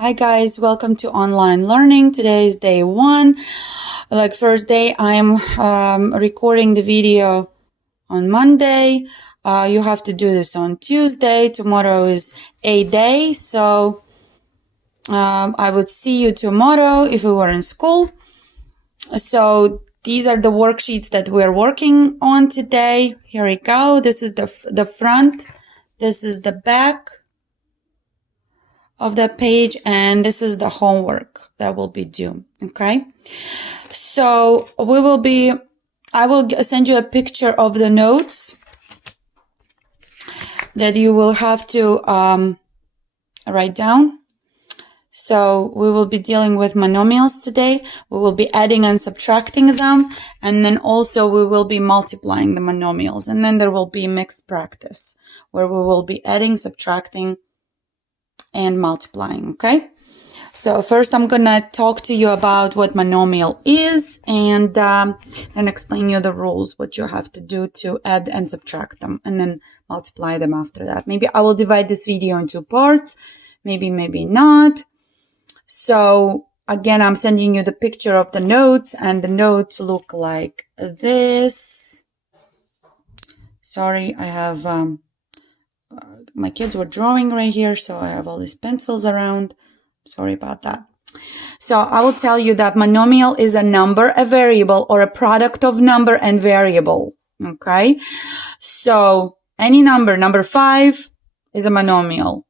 Hi guys, welcome to online learning. Today is day 1. Like first day, I'm recording the video on Monday. You have to do this on Tuesday. Tomorrow is a day, so I would see you tomorrow if we were in school. So these are the worksheets that we're working on today. Here we go. This is the front. This is the back of the page, and this is the homework that will be due. Okay, so I will send you a picture of the notes that you will have to write down. So we will be dealing with monomials today. We will be adding and subtracting them, and then also we will be multiplying the monomials, and then there will be mixed practice where we will be adding, subtracting, and multiplying. Okay, so first I'm gonna talk to you about what monomial is, and then explain you the rules, what you have to do to add and subtract them, and then multiply them after that. Maybe I will divide this video into parts, maybe not. So again, I'm sending you the picture of the notes, and the notes look like this. Sorry, I have my kids were drawing right here, so I have all these pencils around. Sorry about that. So I will tell you that monomial is a number, a variable, or a product of number and variable. Okay, so any number 5 is a monomial.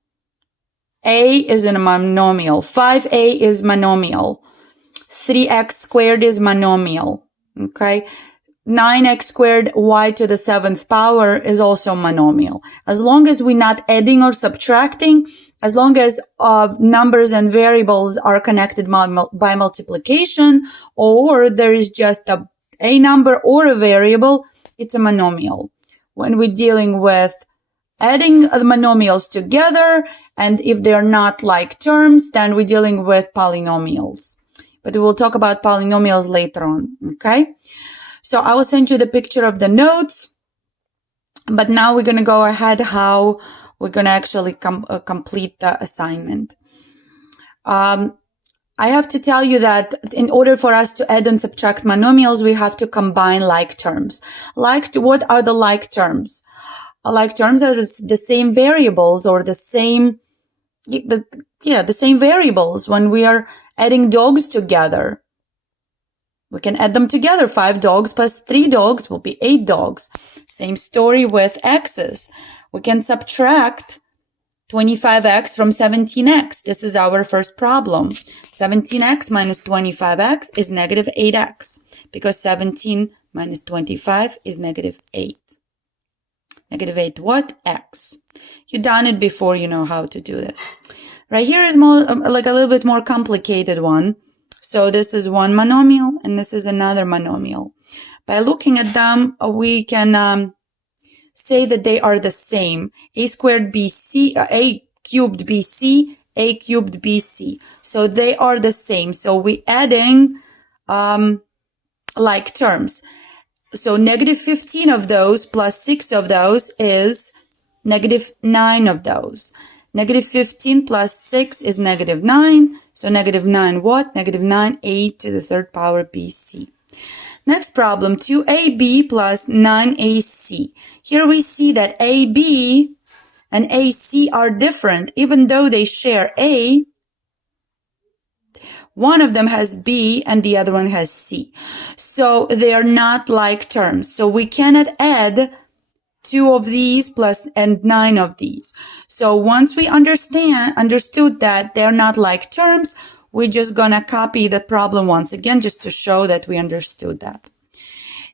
A is a monomial. 5a is monomial. 3x squared is monomial. Okay. 9x squared y to the 7th power is also monomial. As long as we're not adding or subtracting, as long as numbers and variables are connected by multiplication, or there is just a number or a variable, it's a monomial. When we're dealing with adding the monomials together, and if they're not like terms, then we're dealing with polynomials. But we will talk about polynomials later on, okay? So I will send you the picture of the notes, but now we're going to go ahead how we're going to actually complete the assignment. I have to tell you that in order for us to add and subtract monomials, we have to combine like terms. What are the like terms? Like terms are the same variables, or the same variables. When we are adding dogs together, we can add them together. 5 dogs plus 3 dogs will be 8 dogs. Same story with x's. We can subtract 25x from 17x. This is our first problem. 17x minus 25x is negative 8x, because 17 minus 25 is negative 8. Negative 8 what? X. You've done it before, you know how to do this. Right here is more like a little bit more complicated one. So this is one monomial, and this is another monomial. By looking at them, we can say that they are the same. A squared BC, A cubed BC, A cubed BC. So they are the same. So we're adding like terms. So negative 15 of those plus 6 of those is negative 9 of those. Negative 15 plus 6 is negative 9. So negative 9 what? Negative 9 a to the 3rd power bc. Next problem, 2ab plus 9ac. Here we see that ab and ac are different. Even though they share a, one of them has b and the other one has c. So they are not like terms. So we cannot add 2 of these plus and 9 of these. So once we understood that they're not like terms, we're just gonna copy the problem once again just to show that we understood that.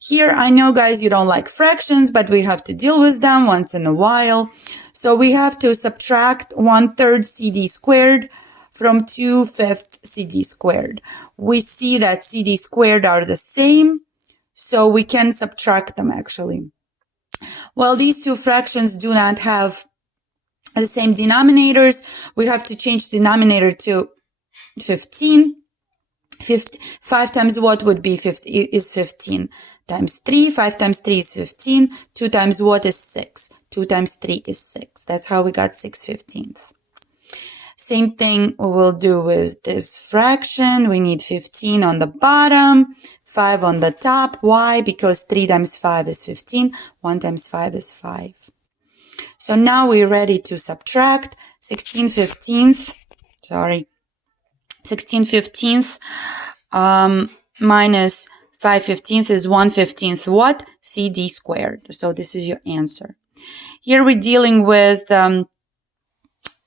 Here, I know guys, you don't like fractions, but we have to deal with them once in a while. So we have to subtract 1/3 cd squared from 2/5 cd squared. We see that cd squared are the same, so we can subtract them actually. Well, these two fractions do not have the same denominators. We have to change denominator to 15. 5 times what would be 15 times 3. 5 times 3 is 15. 2 times what is 6? 2 times 3 is 6. That's how we got 6/15. Same thing we will do with this fraction. We need 15 on the bottom, 5 on the top. Why? Because 3 times 5 is 15. 1 times 5 is 5. So now we're ready to subtract. 16 fifteenths minus 5 fifteenths is 1 15th what? CD squared. So this is your answer. Here we're dealing with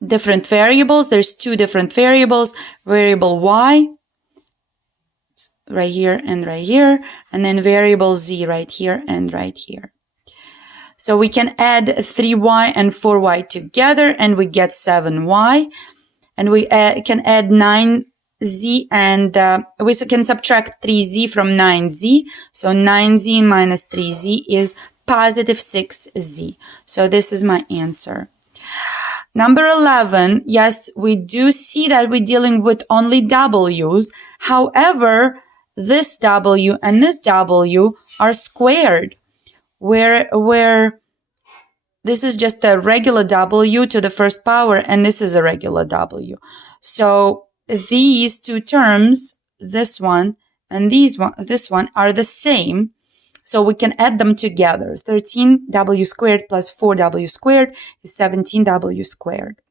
different variables. There's two different variables, variable y right here, and then variable z right here and right here. So we can add 3y and 4y together and we get 7y, and we can add 9z and we can subtract 3z from 9z. So 9z minus 3z is positive 6z. So this is my answer. Number 11, yes, we do see that we're dealing with only w's. However, this w and this w are squared, where this is just a regular w to the first power, and this is a regular w. So these two terms, this one and this one are the same. So we can add them together. 13w squared plus 4w squared is 17w squared.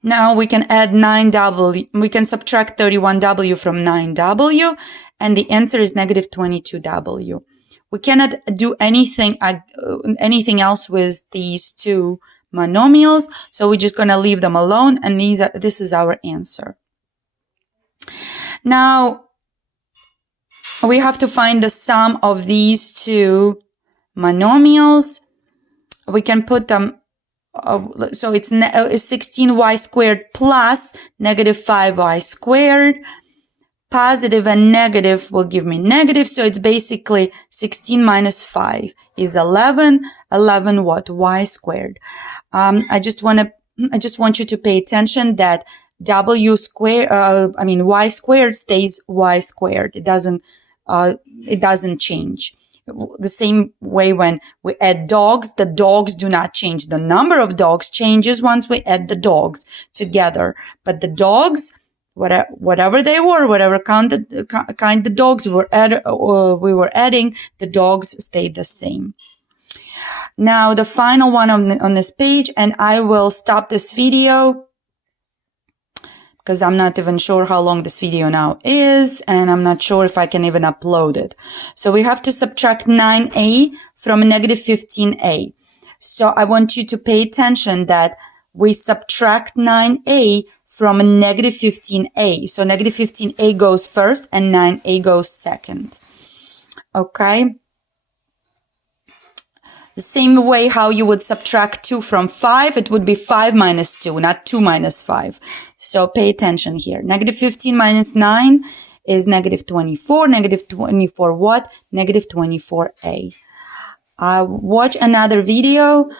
Now we can add 9w. We can subtract 31w from 9w, and the answer is negative 22w. We cannot do anything else with these two monomials, so we're just going to leave them alone, and this is our answer. Now, we have to find the sum of these two monomials. We can put them, so it's 16y squared plus negative 5y squared. Positive and negative will give me negative, so it's basically 16 minus 5 is 11. 11 what? Y squared. I just want you to pay attention that y squared stays y squared. It doesn't change. The same way when we add dogs, the dogs do not change. The number of dogs changes once we add the dogs together. But the dogs, whatever they were, whatever kind the dogs we were adding, the dogs stayed the same. Now the final one on this page, and I will stop this video because I'm not even sure how long this video now is, and I'm not sure if I can even upload it. So we have to subtract 9a from negative 15a. So I want you to pay attention that we subtract 9a from negative 15a. So negative 15a goes first and 9a goes second. Okay? The same way how you would subtract 2 from 5, it would be 5 minus 2, not 2 minus 5. So pay attention here. Negative 15 minus 9 is negative 24. Negative 24 what? Negative 24a. Watch another video.